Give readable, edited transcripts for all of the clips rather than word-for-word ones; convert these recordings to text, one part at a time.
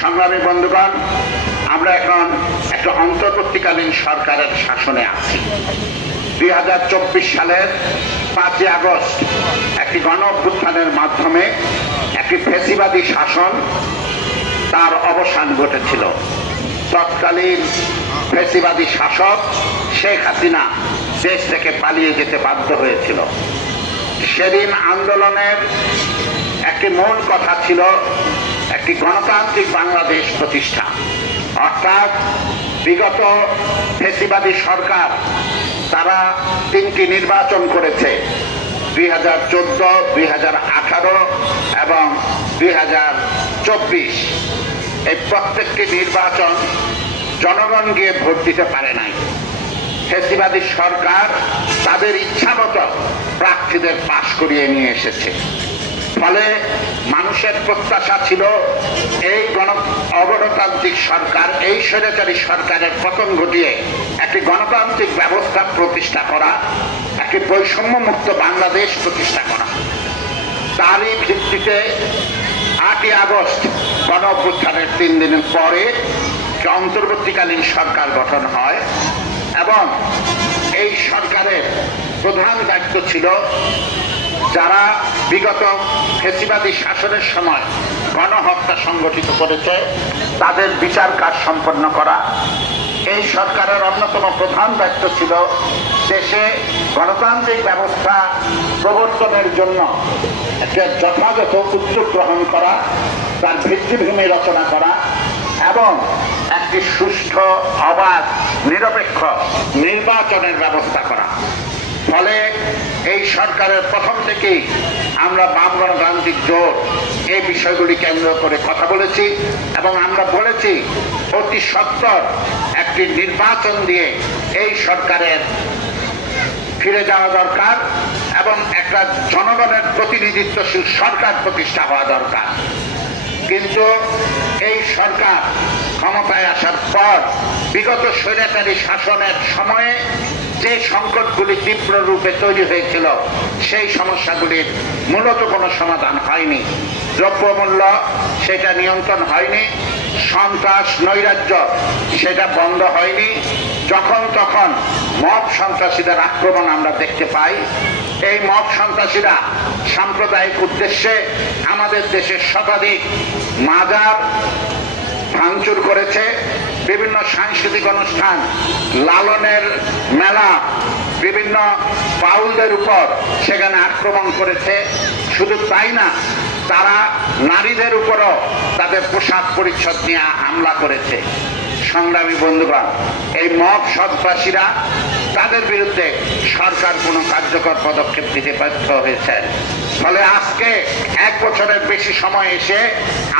সংগ্রামী বন্ধুগণ, আমরা এখন একটা অন্তর্বর্তীকালীন সরকারের শাসনে আছি। 2024 সালের 5 আগস্ট একটি গণ অভ্যুত্থানের মাধ্যমে একটি ফ্যাসিবাদী শাসন তার অবসান ঘটেছিল। তৎকালীন ফ্যাসিবাদী শাসক শেখ হাসিনা দেশ থেকে পালিয়ে যেতে বাধ্য হয়েছিল। সেদিন আন্দোলনের একটি মূল কথা ছিল একটি গণতান্ত্রিক বাংলাদেশ প্রতিষ্ঠা। অর্থাৎ বিগত ফ্যাসিবাদী সরকার তারা 3টি নির্বাচন করেছে, 2014, 2018 এবং 2024। এই প্রত্যেকটি নির্বাচন জনগণ গিয়ে ভোট দিতে পারে নাই। ফ্যাসিবাদী সরকার তাদের ইচ্ছামতো প্রার্থীদের পাশ করিয়ে নিয়ে এসেছে। ফলে মানুষের প্রত্যাশা ছিল এই অগণতান্ত্রিক সরকার, এই স্বৈরাচারী সরকারের পতন ঘটিয়ে একটি গণতান্ত্রিক ব্যবস্থা প্রতিষ্ঠা করা, একটি বৈষম্যমুক্ত বাংলাদেশ প্রতিষ্ঠা করা। তারই ভিত্তিতে 8 আগস্ট গণ অভ্যুত্থানের 3 দিন পরে অন্তর্বর্তীকালীন সরকার গঠন হয় এবং এই সরকারের প্রধান দায়িত্ব ছিল যারা বিগত ফ্যাসিবাদী শাসনের সময় গণহত্যা সংগঠিত করেছে তাদের বিচার কাজ সম্পন্ন করা। এই সরকারের অন্যতম প্রধান দায়িত্ব ছিল দেশে গণতান্ত্রিক ব্যবস্থা প্রবর্তনের জন্য একটা যথাযথ উদ্যোগ গ্রহণ করা, তার ভিত্তিভূমি রচনা করা এবং একটি সুষ্ঠু, অবাধ, নিরপেক্ষ নির্বাচনের ব্যবস্থা করা। ফলে এই সরকারের প্রথম থেকেই আমরা বাম গণতান্ত্রিক জোট এই বিষয়গুলি কেন্দ্র করে কথা বলেছি এবং আমরা বলেছি অতি সত্বর একটি নির্বাচন দিয়ে এই সরকারের ফিরে যাওয়া দরকার এবং একটা জনগণের প্রতিনিধিত্বশীল সরকার প্রতিষ্ঠা হওয়া দরকার। কিন্তু এই সরকার ক্ষমতায় আসার পর বিগত স্বৈরাচারী শাসনের সময়ে যে সংকটগুলি তীব্র রূপে তৈরি হয়েছিল সেই সমস্যাগুলির মূলত কোনো সমাধান হয়নি। দ্রব্যমূল্য সেটা নিয়ন্ত্রণ হয়নি, সন্ত্রাস নৈরাজ্য সেটা বন্ধ হয়নি। যখন তখন মব সন্ত্রাসীদের আক্রমণ আমরা দেখতে পাই। এই মব সন্ত্রাসীরা সাম্প্রদায়িক উদ্দেশ্যে আমাদের দেশের শতাধিক মাজার ভাঙচুর করেছে, বিভিন্ন সাংস্কৃতিক অনুষ্ঠান, লালনের মেলা, বিভিন্ন বাউলদের উপর সেখানে আক্রমণ করেছে। শুধু তাই না, তারা নারীদের উপরও তাদের পোশাক পরিচ্ছদ নিয়ে হামলা করেছে। সংগ্রামী বন্ধুগণ, এই মব সন্ত্রাসীরা তাদের বিরুদ্ধে সরকার কোনো কার্যকর পদক্ষেপ নিতে ব্যর্থ হয়েছেন। ফলে আজকে 1 বছরের বেশি সময় এসে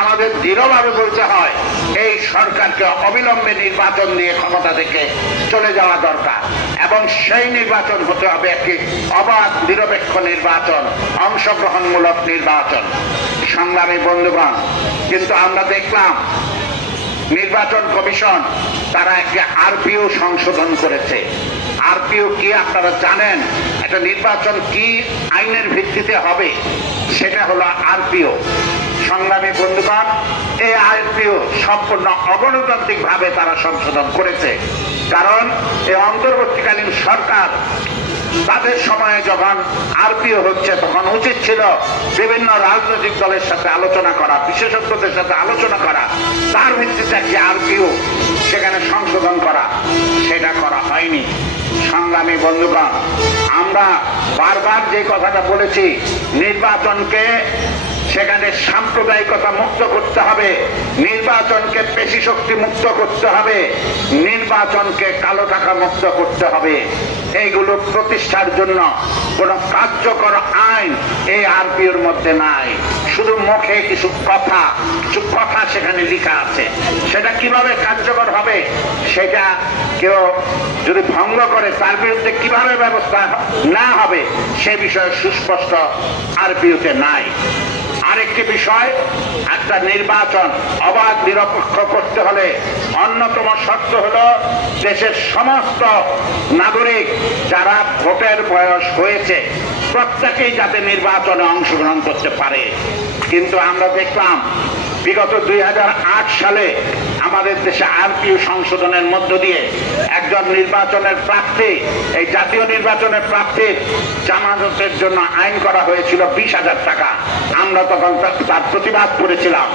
আমাদের দৃঢ়ভাবে বলতে হয় এই সরকারকে অবিলম্বে নির্বাচন দিয়ে ক্ষমতা থেকে চলে যাওয়া দরকার এবং সেই নির্বাচন হতে হবে একটি অবাধ, নিরপেক্ষ নির্বাচন, অংশগ্রহণমূলক নির্বাচন। সংগ্রামী বন্ধুগণ, কিন্তু আমরা দেখলাম নির্বাচন কমিশন তারা একটি আরপিও সংশোধন করেছে। আরপিও কি আপনারা জানেন? একটা নির্বাচন কি আইনের ভিত্তিতে হবে সেটা হলো আরপিও। সংগ্রামী বন্ধুগণ, এই আরপিও সম্পূর্ণ অগণতান্ত্রিক ভাবে তারা সংশোধন করেছে। কারণ এই অন্তর্বর্তীকালীন সরকার তাদের সময়ে যখন আরপিও হচ্ছে তখন উচিত ছিল বিভিন্ন রাজনৈতিক দলের সাথে আলোচনা করা, বিশেষজ্ঞদের সাথে আলোচনা করা, তার ভিত্তিতে একটি আরপিও সেখানে সংশোধন করা। সেটা করা হয়নি। সংগ্রামী বন্ধুগণ, আমরা বারবার যে কথাটা বলেছি, নির্বাচনকে সেখানে সাম্প্রদায়িকতা মুক্ত করতে হবে, নির্বাচনকে পেশি শক্তি মুক্ত করতে হবে, নির্বাচনকে কালো টাকা মুক্ত করতে হবে। এইগুলো প্রতিষ্ঠার জন্য কোনো কার্যকর আইন এই আরপিওর মধ্যে নাই। শুধু মুখে কিছু কথা সেখানে লেখা আছে। সেটা কিভাবে কার্যকর হবে, সেটা কেউ যদি ভঙ্গ করে তার বিরুদ্ধে কিভাবে ব্যবস্থা না হবে সে বিষয়ে সুস্পষ্ট আরপিওতে নাই। আরেকটি বিষয়, একটা নির্বাচন অবাধ নিরপেক্ষ করতে হলে অন্যতম শর্ত হলো দেশের সমস্ত নাগরিক যারা ভোটের বয়স হয়েছে প্রত্যেকেই যাতে নির্বাচনে অংশগ্রহণ করতে পারে। কিন্তু আমরা দেখলাম বিগত 2008 সালে আমাদের দেশে আরপিও সংশোধনের মধ্য দিয়ে একজন নির্বাচনের প্রার্থী, এই জাতীয় নির্বাচনের প্রার্থীর জামানতের জন্য আইন করা হয়েছিল 20,000 টাকা। আমরা তখন তার প্রতিবাদ করেছিলাম।